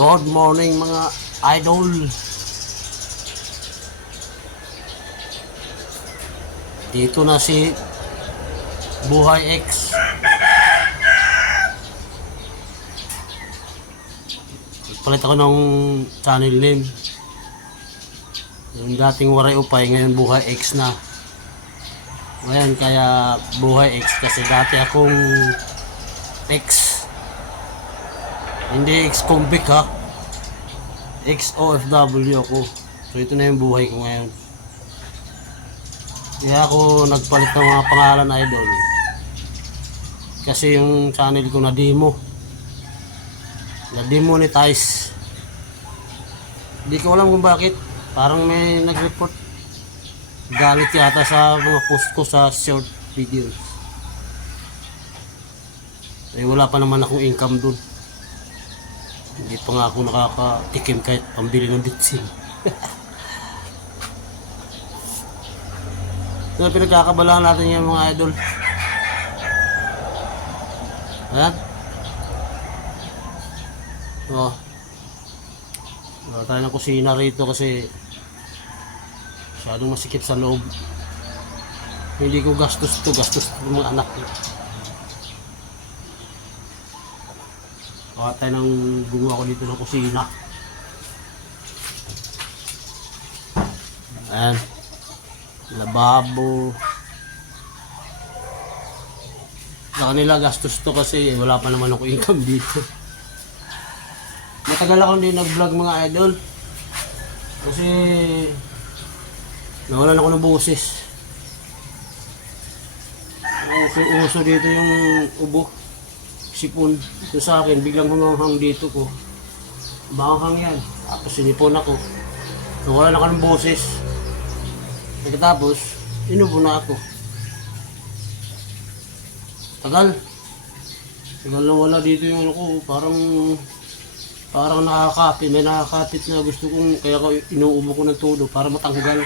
Good morning mga idol. Dito na si Buhay X. Palit ako ng channel name. Yung dating Waray Upay, ngayon Buhay X na. Ngayon kaya Buhay X kasi dati akong X. Hindi ex-convict ha. Ex-OFW ako. So ito na yung buhay ko ngayon. Kaya ako nagpalit ng mga pangalan, idol. Kasi yung channel ko na-demo. Na-demonetize. Hindi ko alam kung bakit. Parang may nag-report. Galit yata sa mga post ko sa short videos. Eh wala pa naman akong income dun. Hindi pa nga ako nakakatikim kahit pambili ng bitsin. So, pinagkakabalahan natin yung mga idol. Ayan. So, wala tayo ng kusina rito kasi masyadong masikip sa loob. Hindi ko gastos ito ng mga anak ko. Baka tayo nang gumawa ko dito ng kusina. Ayan. Lababo. Sa kanila gastos to kasi wala pa naman ako income dito. Matagal ako hindi nag-vlog mga idol. Kasi nawalan ako ng boses. Uso dito yung ubo. Sipon. Ito sa akin, biglang humanghang dito ko. Banghang yan. Tapos sinipon ako. Nawalan ako ng boses. Pagkatapos, inubo na ako. Tagal na wala dito yung ano ko. Parang nakakapit. May nakakapit na gusto kong, kaya ko inuubo ko ng todo para matanggal.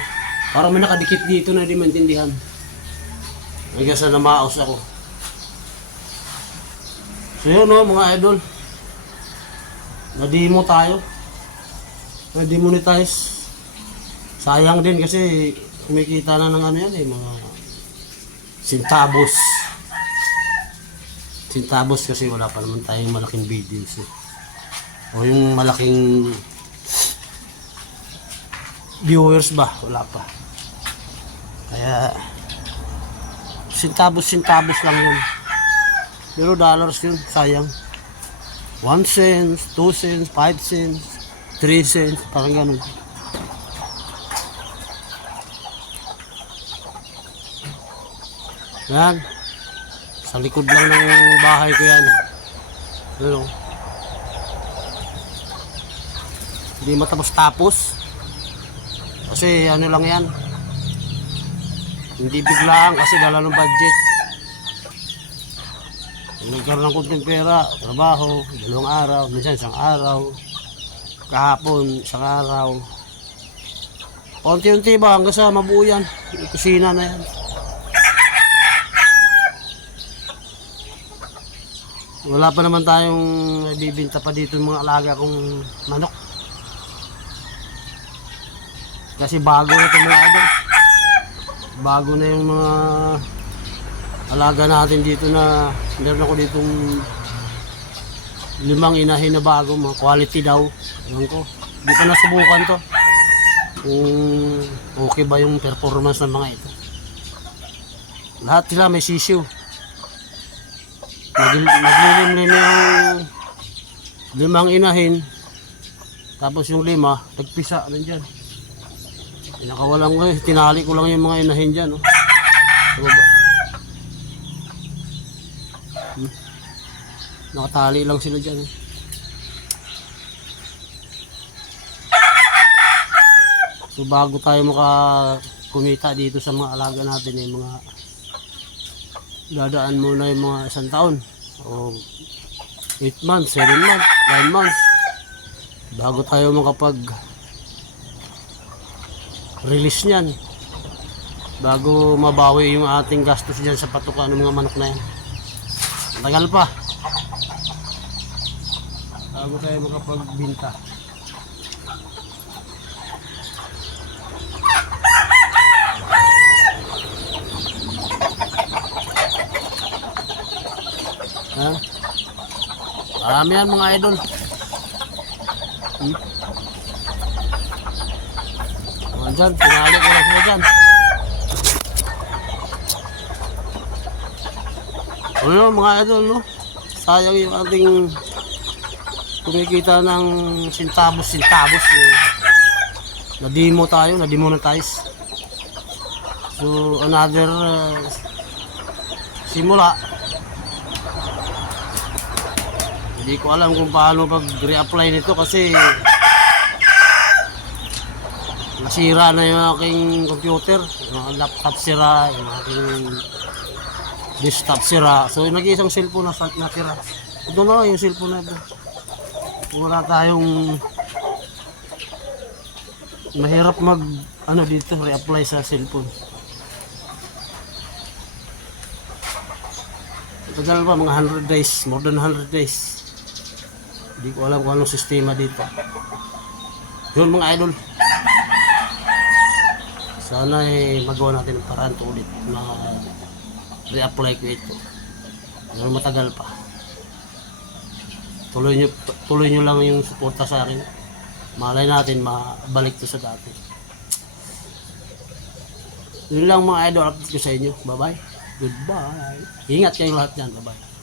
Parang may nakadikit dito na di maintindihan. Hanggang sa namaos ako. So yun no, mga idol. Na-demo tayo. Na-demonetize. Sayang din kasi kumikita na ng ano yan eh, mga sintabos. Sintabos kasi wala pa naman tayong malaking videos eh. O yung malaking viewers ba? Wala pa. Kaya sintabos lang yun. Pero dollars yun, sayang. 1 cent, 2 cents, 5 cents, 3 cents, parang ganun. Yan. Sa likod lang ng bahay ko yan. Ano? Hindi matapos-tapos. Kasi ano lang yan. Hindi biglaan kasi dala ng budget. Nagkaroon ng kunting pera, trabaho, 2 araw, minsan 1 araw, kahapon 1 araw. Unti-unti ba hanggang sa mabuo yan, yung kusina na yan. Wala pa naman tayong bibinta pa dito ng mga alaga kong manok. Kasi bago na ito mga idol. Bago na yung mga alaga natin dito na meron ako ditong 5 inahin na bago, mga quality daw. Ewan ko, hindi pa nasubukan to kung okay ba yung performance ng mga ito. Lahat sila may sisiw. Naglilimlim yung 5 inahin, tapos yung 5 nagpisa nandyan. Pinakawalan ko eh, tinali ko lang yung mga inahin dyan oh. Diba? Nakatali lang sila dyan eh. So bago tayo makakumita dito sa mga alaga natin eh, mga dadaan muna yung mga 1 taon o 8 months, 7 months, 9 months bago tayo makapag release nyan, bago mabawi yung ating gastos dyan sa patukan ng mga manok na yan. Tagal pa. bago tayo makapagbinta. Ha? Marami yan mga idol. Dyan, pinali ko lang sila dyan. Ano mga idol, no? Sayang yung ating kumikita ng sintabos-sintabos. Na-demo tayo, na-demonetize. So, another simula. Hindi ko alam kung paano pag-reapply nito kasi nasira na yung aking computer, yung laptop sira, yung aking desktop sira. So nag-iisang cellphone na natira. Ito na yung cellphone na ito. Wala tayong mahirap mag dito reapply sa cellphone. Tagal pa mga 100 days, more than 100 days. Hindi ko alam kung anong sistema dito. Yun mga idol. Sana magawa natin ang paraan to ulit na re-apply ko ito. Pero matagal pa. Tuloy nyo lang yung suporta sa akin. Malay natin mabalik to sa dati. Yun lang mga idol, update ko sa inyo. Bye bye. Goodbye. Ingat kayong lahat dyan. Bye bye.